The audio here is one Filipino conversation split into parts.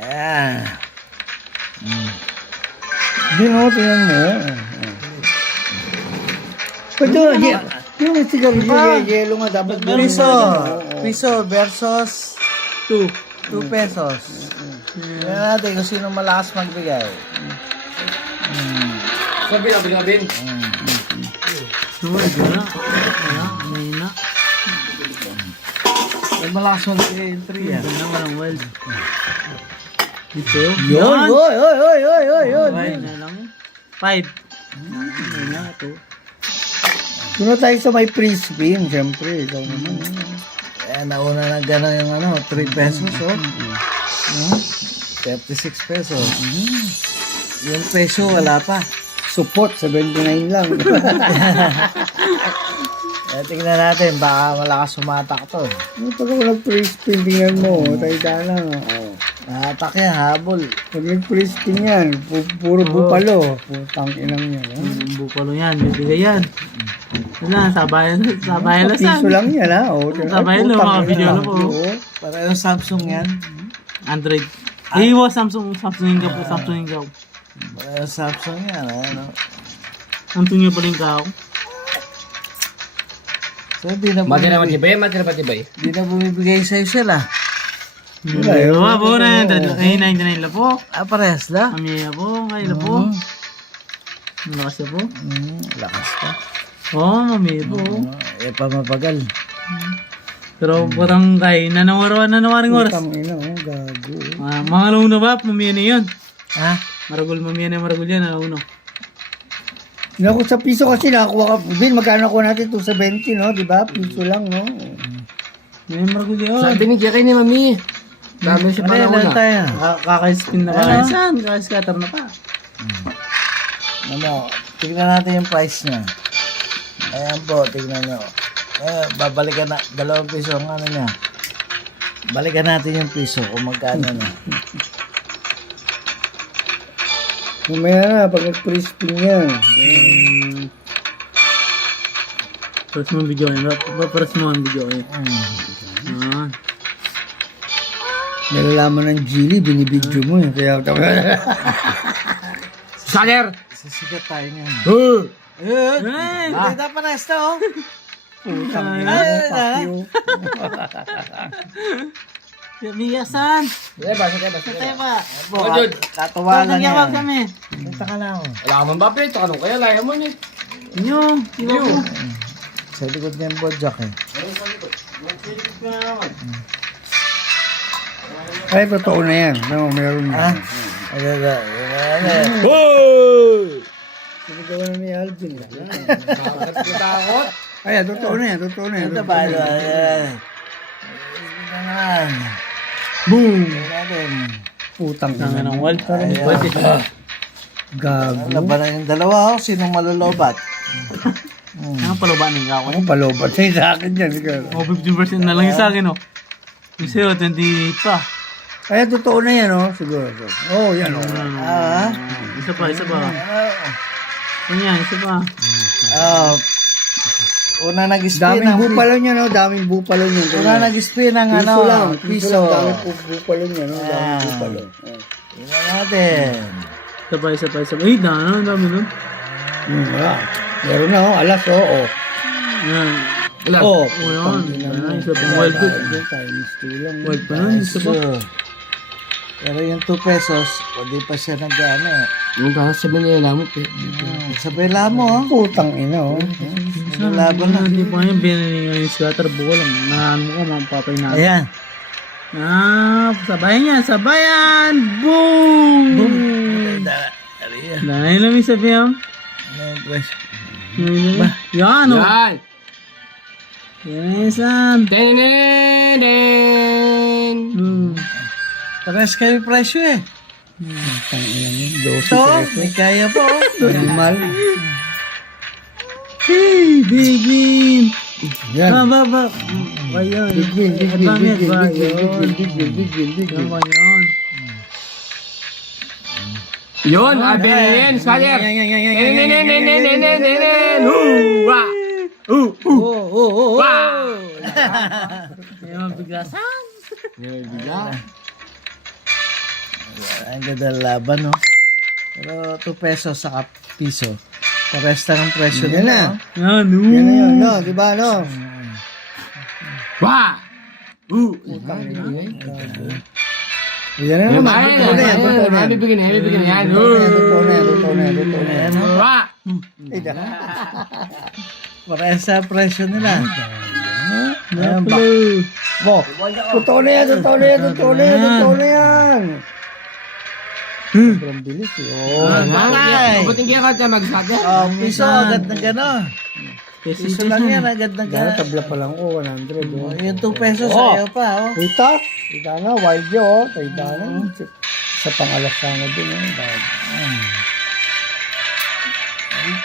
Ayan. Tingnan mo. Ito, yung sigarilyo, yelo nga dapat. Piso versus 2 pesos. Tingnan natin kung sino malakas magbigay. Sabi na, bin. Wala. Mahina. May malakas magbigay yung 3 yan. Wala walang wild. Dito. Yun! Oy! Ay, na lang. 5. Mahina ito. Sunod tayo sa may free spin, siyempre. Ikaw naman. Ayan, nauna na gano'n yung 3 pesos, 36 pesos. Yung peso, wala pa. Support, 79 lang. Tingnan natin, baka malakas sumatak to. Pag ako nag-free spin, tingnan mo. Tayo lang. Nahatak yan, habol. Pag nag-free spin yan, puro bupalo. Putang inang yan. Ang bupalo yan. Bibigay yan. Wala, sabayan lang Piso lang yan, ha? Sabayan lang, mga video na po. Para yung Samsung yan. Android. Iwa Samsung yung ka po. Samsung yung ka. Para yung Samsung yan, ano. Samsung yung paling ka. So, di na Matira matibay. Di na bumibigay sa'yo sila. Wala po na yan. Ay, 99 lang po. Parehas na. Kami na po. Ngayon na po. Malakas na po. Lakas pa. Oo, mami po. Pa mapagal. Pero barangay, nanawaring oras. Putang ina, gago. Mga alauna ba? Mamiya na yun. Ha? Mamiya na maragul yan. Alauna. Naku, sa piso kasi nakakuha ka. Bin, magkano ko natin? 270, no? Diba? Piso lang, no? May maragul yun. Sabi ni Jackie ni Mami. Dami siya pa na. tayo. Kakaispin na kakaisan. Kakaiskater na pa. Tignan natin yung price niya. Ayan po, tignan nyo. Babalikan na, 2 piso ang ano niya. Balikan natin yung piso kung magkano na. Mamaya na, pag nag-free spin yan. Paras mo ang video yun. Paras mo ang video yun. Nalalaman ng Gili, binibidyo mo. Kaya Saler! Sisigat tayo niyan. Ay! Kita pa na esta, oh. putang ina mo, fuck you. Biyasan! Basa ka. Tayo pa. Po, Jud. katuwa lang Nagyawag yan. kami. Punta ka lang, oh. Wala ka man ba, Pito? Anong kaya? Laya mo niya. Inyo. Iwa ko. Sa likod niya yung bodjak, eh. Ay, totoo na yan. No, meron na. Sinigawan na ni Alvin. Natakot. Ay, totoo na yan. Totoo na yan. Ito ba? Ayan. Boom! Putang Tanga ina. ng wall. Gago. Labanan yung dalawa, oh. Sinong malolobat? Ang palubaan ng ako. Ako palobat sa'yo sa akin yan. O, 50% na lang yung sa akin, oh. Yung sa'yo, 28 pa. Ay, totoo na yan, oh. Siguro. Oh, yan, oh. Isa pa. Yan, isa pa. Una nag-spin Daming ng bupalo niya, no? Daming bupalo niya. Una nag-spin ng Piso ano, lang. piso. Daming bupalo niya, no? Daming bupalo. Tingnan natin. Isa pa. Ay, ang dami nun. Wala. Meron na, oh. Alas, oh. Oh. Yan. Oh. O, yan. Yan, isa pang wild good. Times 2 lang. Wild pa nun, isa pa. Pero yung 2 pesos, hindi pa siya nag-ano. Yung sabi niya, alam mo, Sabela mo, oh. Putang ina, oh. Laban na. Hindi pa yan, binili yung scatter bukol lang. Nahan mo ko, mga papay na. Ayan. Sabayan yan, sabayan! Boom! Boom! Dahil lang yung sabihan. Yan, oh. Yan! Yan, isan. Tenen! Pares kayo presyo, eh. Putang ina mo. 12 Ito, may kaya po. Normal. Hey, big win! Yan. Ba. Ayun. Big win, big win, Advantage big ba? win, big win, big win, big win, big Yan win. ba yun? Yun, abi na yan, Saler! Tenen! Wa! Wa! Yan, biglasan. Yan, bigla. Ang ganda ng laban, no? Pero 2 pesos sa piso. Paresta ng presyo Yan na. nila, no? Yan na yun, no? Di ba, no? Wa! Yan na naman. Ay, Totoo na yan, totoo na yan. bibigyan na yan. Totoo na yan, totoo na yan, totoo na yan. Ayan, no? Wa! Paresta ang presyo nila. Ayan, Bo, totoo na yan, totoo na yan, totoo na yan, totoo na yan. Sobrang bilis eh. Oh. Ay. Kabuting kaya ka mag-saga. Oh, piso agad na gano'n. Piso lang yan, agad na Gano'n gano'n. tabla pa lang ko, 100. Oh. Yung 2 pesos, Oh. ayaw pa, oh. Kita? Kita na, wild yun, oh. Kita na. Sa pangalasanga din, oh. Dahil.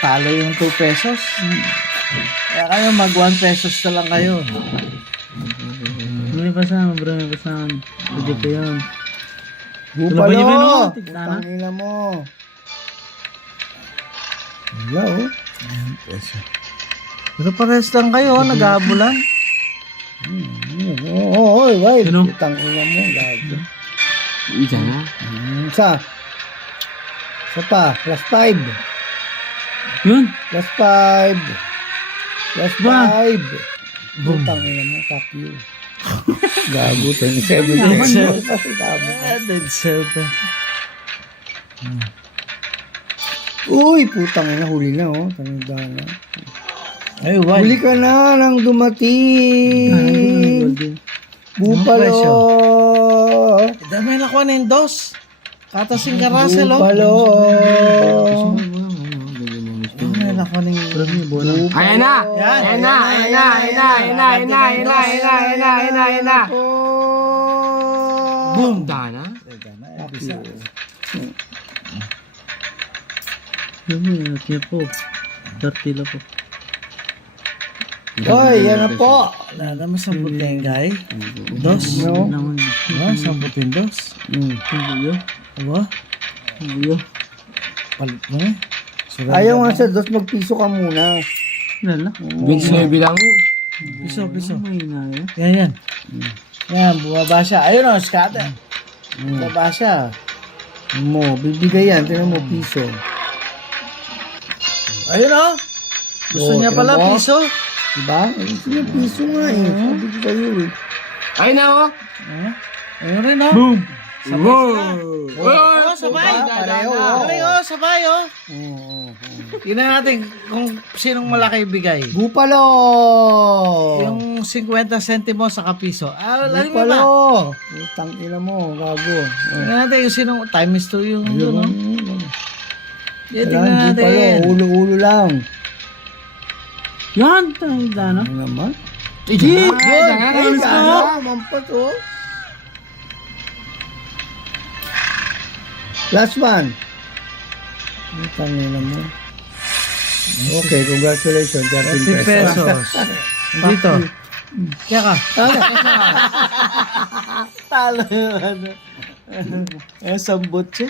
Talo yung 2 pesos. Kaya kayo, mag 1 pesos na lang kayo. May pasama, bro. May pasama. Pwede ko yun. Bupalo! Wala ba yun, no? Tignan na. Tangina mo. Wala, oh. Pero pares lang kayo, nag-aabulan. Oo, wild. Sino? Tangina mo, gago. Isa na. Isa. Isa pa, plus 5. Yun. Plus 5. Plus Ba? 5. Butang ina mo, fuck you. Gago, 27. Dead cell pa. Uy, putang ina, huli na, oh. Tanda na. Ay, Huli ka na nang dumating. Bupalo. Dami na ko na yung 2. Katasing ka, Russell, oh. Bupalo. Dami na ko na yung... Ayan na! Ayan na! Ayan na! Ayan na! Ayan na! Ayan na! Ayan na! Ayan na! Ayan na! Ayan na! Boom! Dana? Yun yun. Kaya po. 30 lang po. Oy, yan na po. Wala naman samputin, guy. 2. No? Naman. No, samputin 2. Mm. Ang Aba, buyo. palit mo eh. Ayaw nga sa dos, magpiso ka muna. Lala. 29 lang. Piso. May na yun. Yan, yan. Yan, bumaba siya. Ayun o, scatter. Bumaba siya. Mo, bibigay yan. Tingnan mo, piso. Ayun o. Gusto Oh, niya pala, tingnan mo. piso. Diba? Gusto niya piso nga eh. Sabi ko sa'yo eh. Ayun na oh! Ayun rin o. Boom! Wow! Oh, Oh, sabay. Pareho, Sabay o, sabay o. Oo. Tingnan natin kung sinong malaki bigay. Bupalo! Yung 50 centimo sa kapiso. Alam mo ba? Bupalo! Utang ina mo, gago. Tingnan natin yung sinong times 2 yung yun o. Tingnan Kailangan Bupalo, natin. ulo-ulo lang. Yan. Tanda na. Ano naman? Good! Ay, sana, mampat oh. Last one. Utang ina mo. Okay, congratulations. 30 13 pesos. Dito. Kaya ka. Talo yun. Eh, sambot siya.